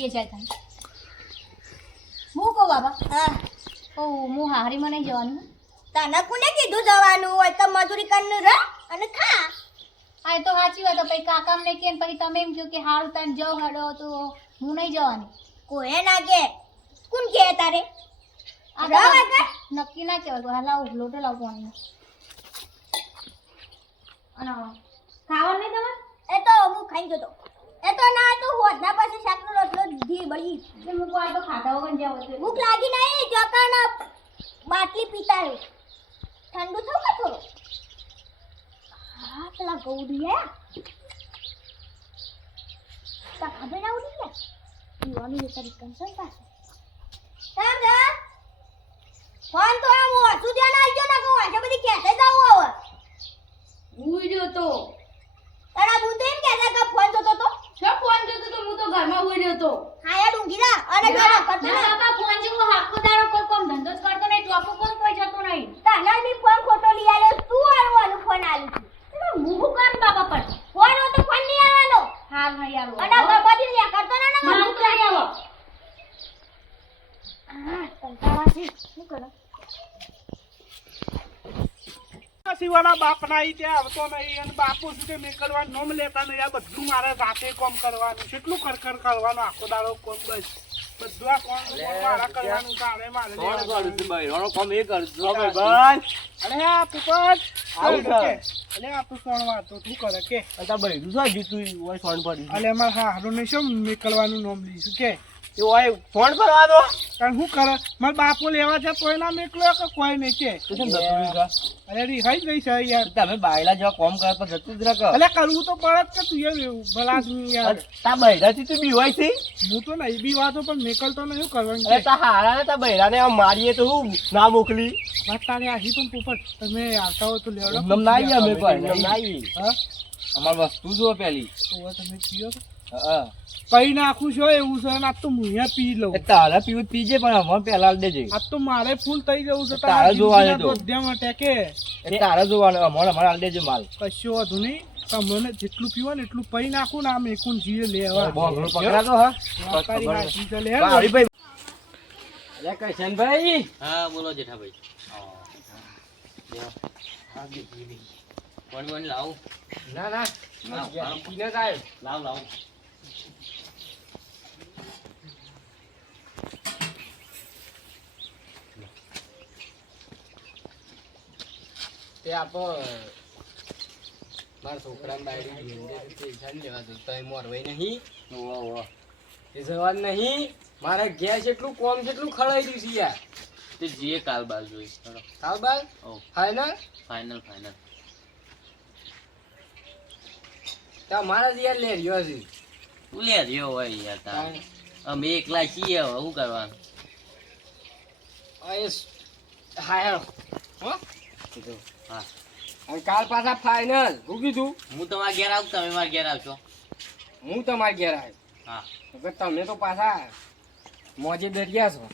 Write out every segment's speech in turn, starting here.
પવન જાય થાય હું કહું બાબા? હા. ઓ હું હારીમાં નહીં જવાનું. તને કોને કીધું જવાનું હોય તો મજૂરી કરીને રહ અને ખા. આ એ તો સાચી વાત. પછી કાકામ ને કે પછી તમે એમ કહો કે હાલ તને જો હડો તો હું નહીં જવાની. કોઈ ના કે કોણ કે તારે? નક્કી ના કહેવાય. હા લાવ લોટો લાવ પાણીનો અને ખાવાનું નહીં તમારે? એ તો હું ખાઈ જતો. એ તો ના તો હોદના પાસે શાકનો રોટલો ઘી બળી. એટલે મુકો આ તો ખાતા વગર જાવ તો ભૂખ લાગી નહીં જોકાનો બાટલી પીતા રહ્યો ઠંડુ થયું કે થોડું? હા પેલા ગૌડી હે તા ખબર ના ઉડી ગયા પીવાનું તારી કંસન પાસે. સામ જા ફોન તો આમ ઓછું ધ્યાન આવજો ના કહું આજે બધી કેસે જવું આવે ઉડ્યો તો. તારા બુદ્ધ એમ કહેતા કે ફોન જોતો તો? શું ફોન જોતો તો હું તો ઘરમાં બોલ્યો તો હા યાર ઊંઘી અને જો કરતો ના બાપા ફોન જેવો હાકો દાડો કોઈ કોમ ધંધો જ કરતો નહીં ટોપો કોણ કોઈ જતો નહીં. તાના બી ફોન ખોટો લઈ આવ્યો તું આલવાનું ફોન આલું છું. એટલે હું કર બાપા પર? ફોન હતો તો ફોન નહીં આવવાનો હાલ નહીં આવો અને ગરબડી લ્યા કરતો ના ના મારું મને નહીં આવો હા કંટાળાથી શું કરો શિવાના બાપ ના ત્યાં આવતો નહીં અને બાપુ સુધી નીકળવા નોમ લેતા નહીં. આ બધું મારે જાતે કોમ કરવાનું કેટલું ખરખર કરવાનું? આખો દાડો કોમ બસ. બધું આ કોમ મારા કરવાનું તારે મારે લેવાનું. અરે આ પુપટ આવું કે કરે. અલે આ તો કોણ વાતો તું કરે કે. અને તાર બૈરું શું જીતું? હોય સોન પડી. અલે મારે હારું નહીં શું? નીકળવાનું નોમ લઈશું કે. એ હોય સોન દો. કારણ શું કરે? મારા બાપુ લેવા છે તોય ના નીકળ્યો કે કોઈ નહીં કે? તો? અરે રિહાઈ ગઈ છે યાર. તમે બાયલા જેવા કોમ કરે તો જતું જ રાખ અલે કરવું તો પડે કે તું એ ભલા યાર. તા બૈરાથી તું બી હોય છે? હું તો નહીં બી વાતો પણ નીકળતો નહીં શું કરવાનું અરે તા હારા ને તા બૈરાને આમ મારીએ તો હું ના મોકલી? વાત તારે આહી પણ પોપટ તમે આવતા હોય તો લેવડો એમનેમ ના અમે કોઈ એમનેમ ના હા? અમાર વસ્તુ જો પેલી. તો તમે પીઓ તો પી નાખું છો એવું છે. આજ તો હું અહીંયા પી લઉં. તારે પીવું પીજે પણ અમારે પેલા દેજે. આજ તો મારે ફૂલ થઈ જવું છે. તારા જોવા જિંદગીના દેતો. માટે કે. તારા તારે જોવાનું અમારે અમારે આલ દેજે માલ. કશું વધુ નહીં. તમને જેટલું પીવો ને એટલું પી નાખું ને આમ એકું જીવે લેવા બોંગળો પકડાતો હા. લે ભાઈ. અરે કિશનભાઈ હા બોલો જેઠાભાઈ. કોણ કોણ લાવ ના ના. લાવ, લાવ. તે આપો. મારા છોકરાને બાયડી લેવા દઉં તો એ નહીં. એ જવા નહીં. મારે ગેસ એટલું કોમ જેટલું ખળાઈ ગયું છે યાર. તે જીએ કાલ બાર જોઈશ. કાલ બાલ ઓ. ફાઈનલ ફાઇનલ ફાઇનલ મારા જ યાર લે રહ્યો છે તું લે રહ્યો હોય યાર તાર. અમે એકલા છીએ હવે શું કરવાનું? સ- હા હો? હા. અને કાલ પાછા ફાઇનલ હું કીધું? હું તમારા ઘેર આવું તમે મારા ઘેર આવશો? હું તમારા ઘેર આવ્યો હા. હવે તમે તો પાછા મોજે દરિયા છો.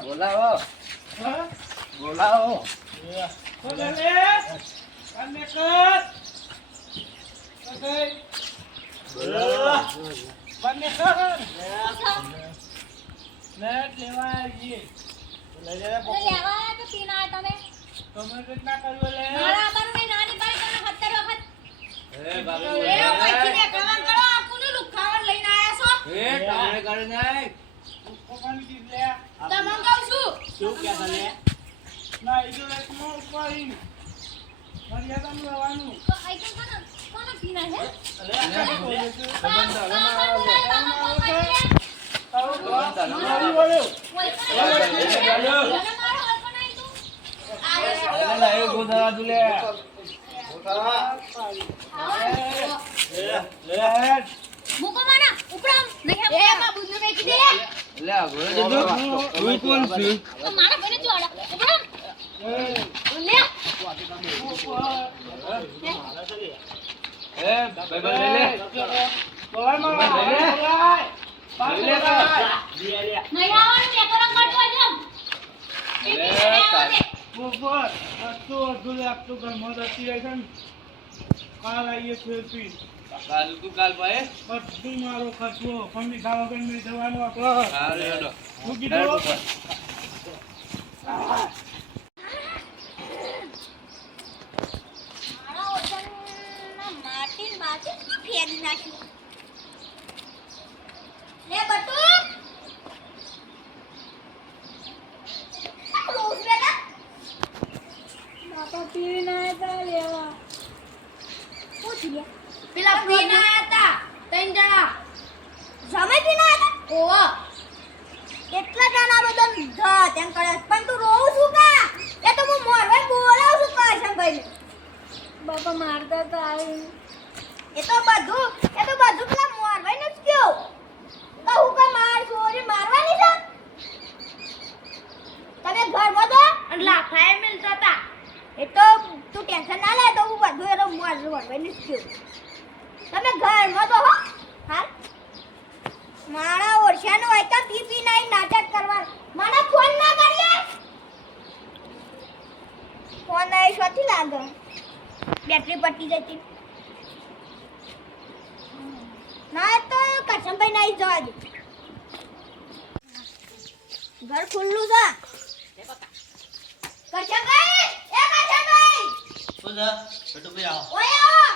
બોલાવો. બોલાવો લેવા આવ્યા તો પીને આવ્યા તમે? મારા આબાનું મેં નાની પાડી તમને સત્તર વખત એ વચ્ચે ને કમાન કરો આ કોનું લુખાવણ લઈને આયા છો તમને કહું છું તો આઈકન કોનો કોનો પીના હે મૂકો માના ઉપરામ નહીં હે એમાં બુંદુ મેકી દે તો મારા ઘરે જો આડા ઉપરામ લે બોલાય મારા, બોલાય. બાપ બોલાય. નહીં આવવાનું મેં કરો કરતો જમ બીબી નહીં આવશે ઉપર અડધું અડધું લાગતું ઘરમાં જતી રહે છે. કાલ આવીએ ફેરથી. કાલ તું કાલ ભાઈ. બધું મારો ખર્ચો. મમ્મી ખાવા નહીં જવાનું આપણો હેડો. કીધું મારા ઓછાના માટી ને માટી શું ફેરી નાખ્યું લે બટુ આ રોજ બેટા બાપા પી ના હતા લેવા શું થયું પેલા પી ના હતા ત્રણ જણા જમે પીના હતા ઓવા એટલા જણા બધા ધ તેમ કરે છે. પણ તું રોવું છું કા એ તો હું મોરવાઈ બોલાવું છું કરશનભાઈ આવી એ તો બધું એ તો બધું પેલા મોરવાઈ ને કયો કહું કે માર છોરી મારવાની છે? તમે ઘરમાં તો? અને લાફાએ મિલતા હતા એ તો તું ટેન્શન ના લે તો હું બધું એનો મોર મોરવાઈ નું કયો તમે ઘરમાં તો હો? હાલ. મારા ઓરછાનું હોય તો પી પી નહીં નાટક કરવા. મને ફોન ના કરીએ? ફોન નહીં શોથી લાગે. બેટરી પટી જતી. ના તો કરશનભાઈ નહીં જવા દે. ઘર ખુલ્લું છે. કરશનભાઈ એ કરશનભાઈ શું છે? છોટુભાઈ આવો. ઓય આવો.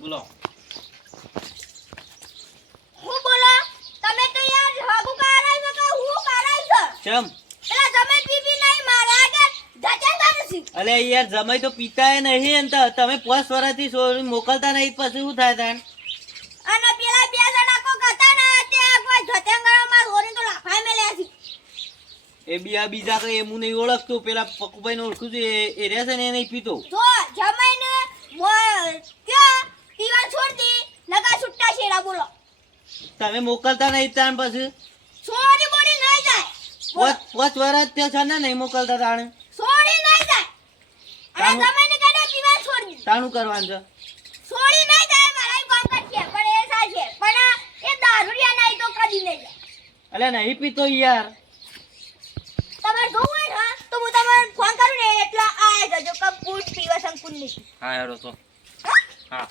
બોલો. હું બોલો? તમે તો યાર હગુ કરાય છો કે હું કરાય છો? ચમ પેલા જમે પીપી નહીં મારે આગળ જતા નથી અલે યાર જમાઈ તો પીતા નહીં ને તો. તમે પાંચ વર્ષથી છોડી મોકલતા નહીં પછી શું થાય તાણ? અને પેલા બે જણા કો હતા ના તે કોઈ ધતેંગરામાં હોરી તો લાફાઈ મેલ્યા છે. એ બી આ બીજા કઈ એમ નહીં ઓળખતું. પેલા પકુભાઈ ને ઓળખું છું એ રહેશે ને એ નહીં પીતો. જો જમાઈને મો- ક્યાં? પીવા છોડતી લગા છૂટા શેરા બોલો. તમે મોકલતા નહીં તાણ પછી? છોડી બોડી નહીં જાય. પાંચ વર્ષ ત્યાં છે ને નહીં મોકલતા તાણ. પીવા છોડી તાણું કરવાનું છે. છોડી નહીં જાય મારા કામ કરશે પણ એ સાચે પણ એ દારૂડિયા નહીં તો કદી નહીં અલે નહીં પીતો યાર. તમારે જોવું હોય હા, તો હું તમારે ફોન કરું ને એટલે આ જજો કે પીવા સંકુલ નહીં હા હેડો તો. હા? હા.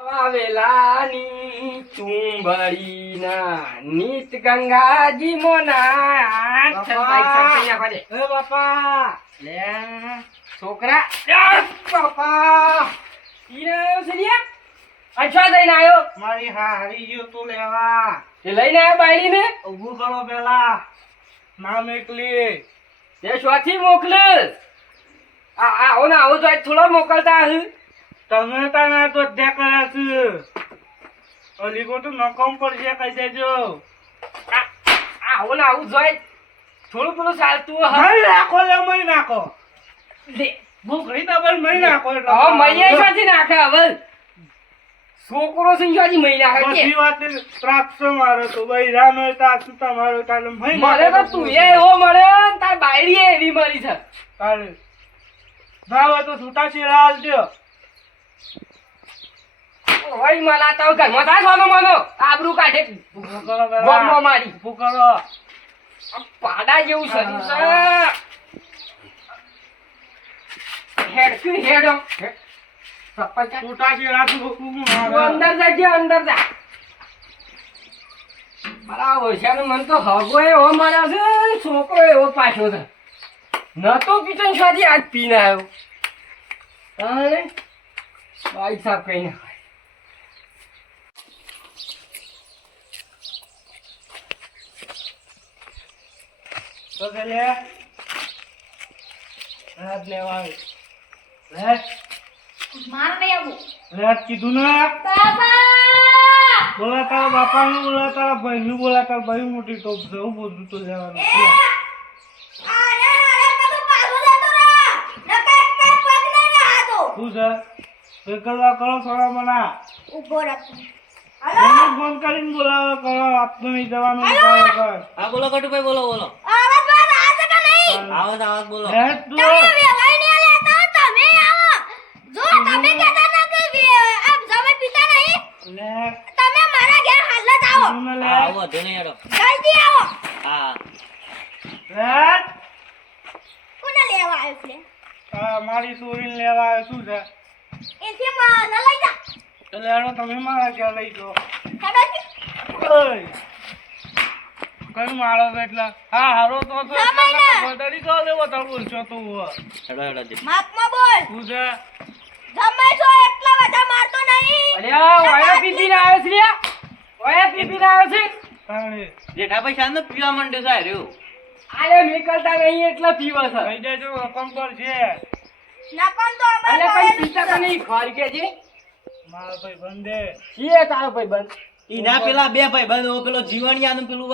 આવેલાની ચુંબડીના નીત ગંગાજી મોના બાપા. લે છોકરા. બાપા. ઈને આવ્યો છે લ્યા? અચ્છા જઈને આવ્યો. મારી હારી ગયો તું લેવા. એ લઈને આવ્યો બાયડીને? ઊભું કરો પેલા. નામ એકલી. તે શોથી મોકલે. આ આવો ને આવો તો થોડા મોકલતા હશે. તમે તાના તો અધ્યા કર્યા છે. અલીગો તો નકામ પડશે કહી દેજો. આ ને આવું જોઈ થોડું થોડું ચાલતું તું મહી નાખો લે મય નાખો. લે. ભૂખરી ડબલ મય નાખો એટલે હવે મૈયા શોથી નાખે હવે. છોકરો છે શોથી મહી નાખે કે? બધી વાત પ્રાપ્ત મારો તો. ભાઈ રામ તા સુતા મારો તાલે મહી મારે તો તું એ હો મળે ને તાર બાયડી એવી મળી છે. તારે. ભાવ તો છૂટા છેડા આલજો હોય મને તાવ ઘરમાં થાય સોનો મનો આબરૂ કાઢે. ગોમમાં મારી ઊભું પાડા જેવું શરીર છે હેડો હે. સપચા. છૂટા છેડા થી ઊભું તું મારે. અંદર અંદર જા હગો એવો મળ્યો છે છોકરો એવો પાછો છે નતો પીતો ને આજ પીને આવ્યો બાઈક સાફ કઈ ના તો કે લે રાત લેવા આવી. લે માર નહીં આવું લે કીધું ને બોલા તારા બાપા નું બોલા તારા ભાઈ નું બોલા તારા ભાઈ મોટી ટોપ છે હું બધું તો જવાનું શું છે તે કરવા કરો થોડા મના. ઊભો રાખો. એને ફોન કરીને બોલાવો કરો આપતો નહીં જવાનું. હા બોલો કટુભાઈ બોલો બોલો. આવાજ બાર આ છે કે નહીં? આવાજ આવાજ બોલો. તું. તમે વેવાઈ ને લેતા હો, તમે આવો જો તમે કે ને લે. હા વધુ નહીં હેડો જલ્દી આવો હા રેડ. કોને લેવા આવ્યો છે આ મારી ચોરીને લેવા આવ્યો શું છે એથી માં ન લઈ જા એટલે હેડો તમે મારા છે એટલે હા હારો તો તો ના. બદલી શું છે એટલા બધા. જેઠા પૈસા નો પીવા માંડ્યો છે હાર્યો આલે નીકળતા નહીં એટલા પીવા છે લઈ જજો રકમ પર છે નકમ તો અમારે પણ નહીં ખોરકે છે મારો ભાઈ બંધે. એ તારો ભાઈ બંધ? ઈના પેલા બે ભાઈ બંધ પેલો જીવણિયાનું પેલું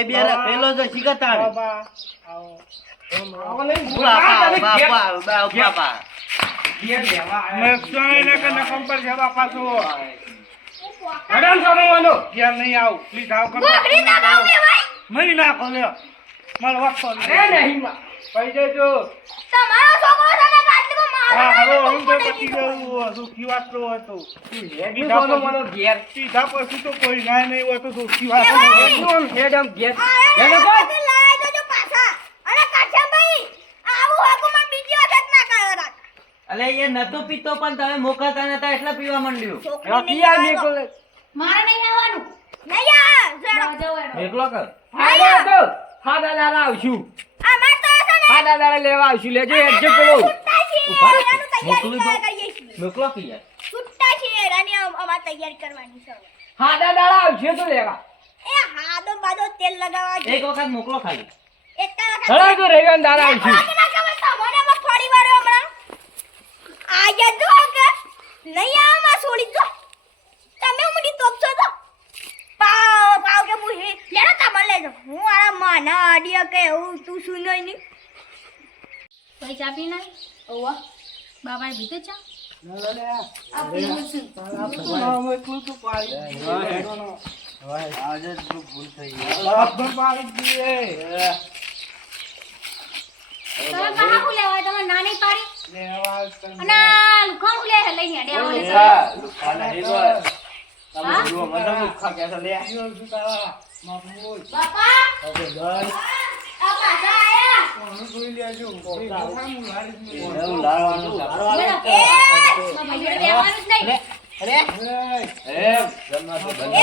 એ બે શિકતાણ બાબા આવો. બાપા બાપા બાપા ઘેર લેવા આવ્યા. મેં સોને ને કે નકમ પર છે બાપા છો હરામ સામવાનો. ઘેર નહીં આવ. કર ગોગડી દબાવ ને ભાઈ. નહીં નાખો લ્યો. મારો નહીં. તમારો છોકરો ને કાટલીમાં હા પતી ગયું સુખી હતો. સીધા પછી. તો કોઈ ના નહીં હોય તો સુખી ઘેર. કરો. અલે એ નતો પીતો પણ તમે મોકલતા નતા એટલે પીવા માંડ્યું. દો. નીકળે. મારે નહીં આવવાનું નહીં આ, જરા. એકલો કર. હા, દાદા આવશું. અમાર તો હા દાદા લેવા આવશું. લેજો એડજસ્ટ પેલો. મોકલી દો. મોકલો કે યાર. છૂટા છીએ, એની અમ- અમારે કરવાની છે હવે. હા આવશે તો લેવા. એ હાદો બાદો તેલ લગાવવા એક વખત મોકલો ખાલી. એટલા વખત હળો તો રવિવાન દાદા આવશું આજ ના ખબર તમને અમે થોડી વાર હમણાં. આજે જો કે નહીં આમાં છોડી દો તમે તોપ તો? પાવ પાવ કે હું હે. લેડો તમે લેજો. હું આ માના આડિયા કે એવું તું સુનોય નહીં. ઓવા બાબાએ પીધો ચા આજે ભૂલ થઈ લગભગ તમે પાહા હું લેવા તમે નાની પાડી લેવા અને લુખાણ હું લે લઈને હેડે આવો જીવન શું તારા? મામૂલ. બાપા આયા જોઈ લેજો. એવું લાવવાનું જ નહીં એ. હું નીકળવાનું તો ને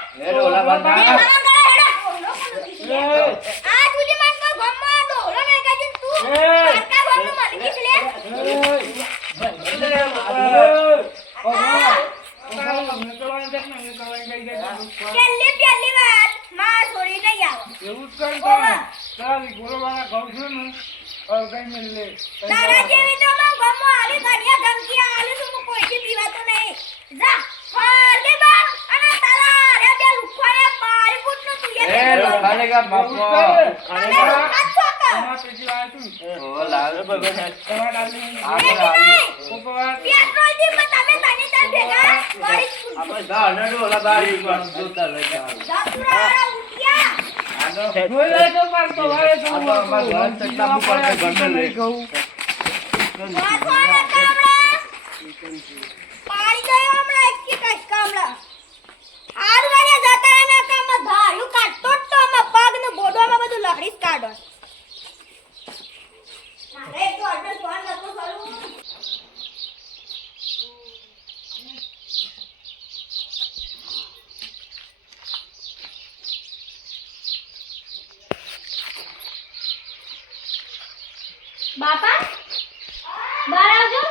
કઈ. ના છોડી નહીં આવો આના પગે પાછા જતા રહો ને કલા કરો હજી કહું છું, મેકલી લેજો ને તો વગા નહીં આવે. આના બેલ ઠાકુર સિલે તું લઈ ભાઈ, વંશ વાળા, ભાઈ, વંશ. છેલ્લી વાત હું કહું છું, નીકળવાનું છે કે નહીં નીકળવાનું? મારા આવવાનું નહીં ડેકોરેટ કરું તમે એમ નહીં આપવાનું. નીકળવાનું છે કે નહીં નીકળવાનું કઈ દેજો. એવું જ નહીં લે. તમારે પેટી લાવ્યો છું ને. તમારે ડાલી કોકવાર પેટ્રોલથી તમે તને તને ભેગા કરી જાતુરા ઉઠ્યા. જોઈ લેજો પણ તો વારે જવું હતું. આપણે નહીં કહું. વાસવાના કામડા પાડી ગયો હમણાં એકી ટચકા હમણાં આર વાગે જતા એના કામમાં ધાર્યું કાઢતો જ તો આમાં પગ ને લહડીસ કાઢો મારે તો અડધો નતો કરું બાપા બહાર આવજો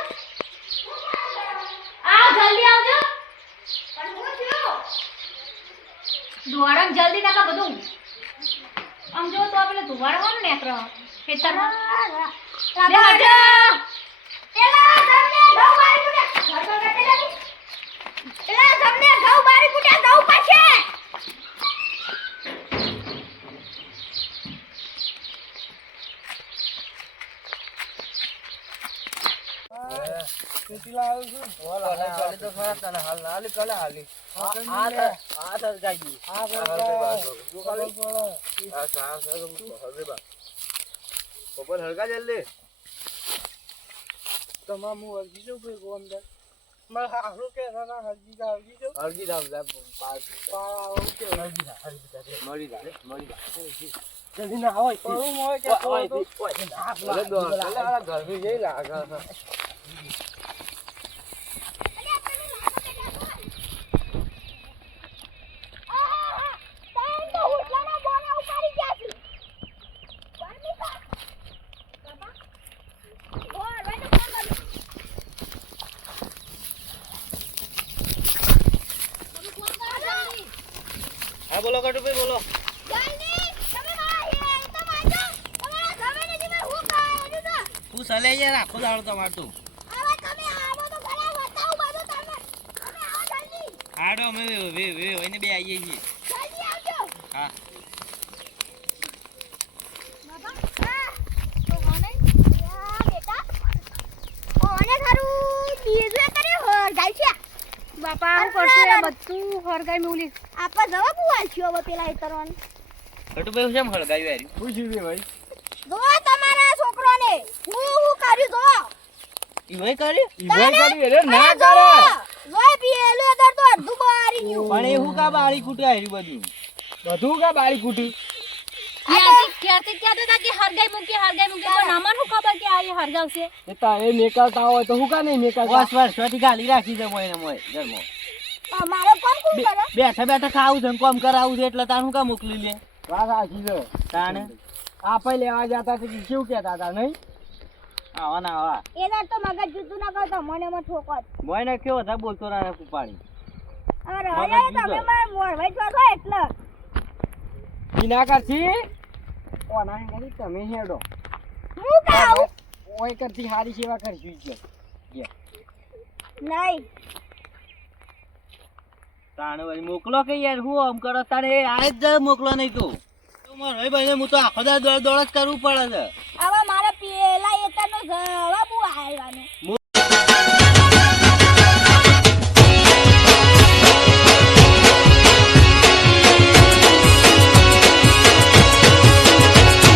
આવ જલ્દી આવજો પણ હું થયું ધોવાડો જલ્દી નાખા બધું આમ જો તો આપણે ધોવાડવાનું ને આપણે ખેતરમાં બે આવજો પેલા તમને ઘઉં વાળી તું ને. ઘર તો કાઢી નાખી. એટલે તમને ઘઉં બારી કુટ્યા ઘઉં પાછે કેટલી લાવ્યો છું? આ બરાબર. તમામ હું હરગી જાઉં ભેગો અંદર. મારે કે ના હરગી જા, હરગી જાઉં. પાવા આવું કે જલ્દી ના હોય. પડું મોય કે તો તો. હું સલે યાર આખો દાડો તમાર તું. હાડો અમે વે વે વઈને બે આવીએ છીએ. હા. બાપા કરશું એ બધું હરગાઈ મૂલી આપા જવા બુવા છો હવે પેલા હેતરવાનું કટુભાઈ હું કેમ હળગાવ્યું યાર? પૂછી દે ભાઈ જો તમારા છોકરોને હું હું કર્યું જો ઈવોય કર્યું? ઈવન કરી એટલે ના કરે. જોઈ પીએલું એદર તો અડધું બારી ગયું. પણ એવું કા બાળી કૂટે આવ્યું બધું? બધું કા બારી કૂટી ત્યાંથી ત્યાંથી કહેતા કે હરગાઈ મૂકી હરગાઈ મૂકી? પણ શું ખબર કે આ એ હરગાવશે એ તા હોય તો હું કા નહીં નીકળતા બસ વર્ષોથી ગાલી રાખી છે મોય ને મોય. ઘરમાં અમારે કોણ કોણ બે- કરે? બેઠા બેઠા ખાવું છે કોમ કરાવું છે એટલે તારું કા મોકલી લે? તાણે? આપણે લેવા જતા તો શું કહેતા હતા નહીં? આવા ના આવા. એના તો મગજ જુતું ના કરતો મને માં ઠોકત મોય ને કેવો હતા બોલતો રહે કુપાણી અરે અરે. તમે માર મોરવાઈ છો છો એટલે? કિના કરથી ઓના હેડી તમે હેડો. હું કાઉ ઓય કરતી હારી સેવા કરવી છે નહીં. તાણે વળી મોકલો કે યાર હું આમ કરો? તાણે આ જ મોકલો નહીં તું. તું મારો ભાઈ હું તો આખો દાડ દોડ દોડ જ કરવું પડે છે. હવે ગવા બુ આવ્યા ને.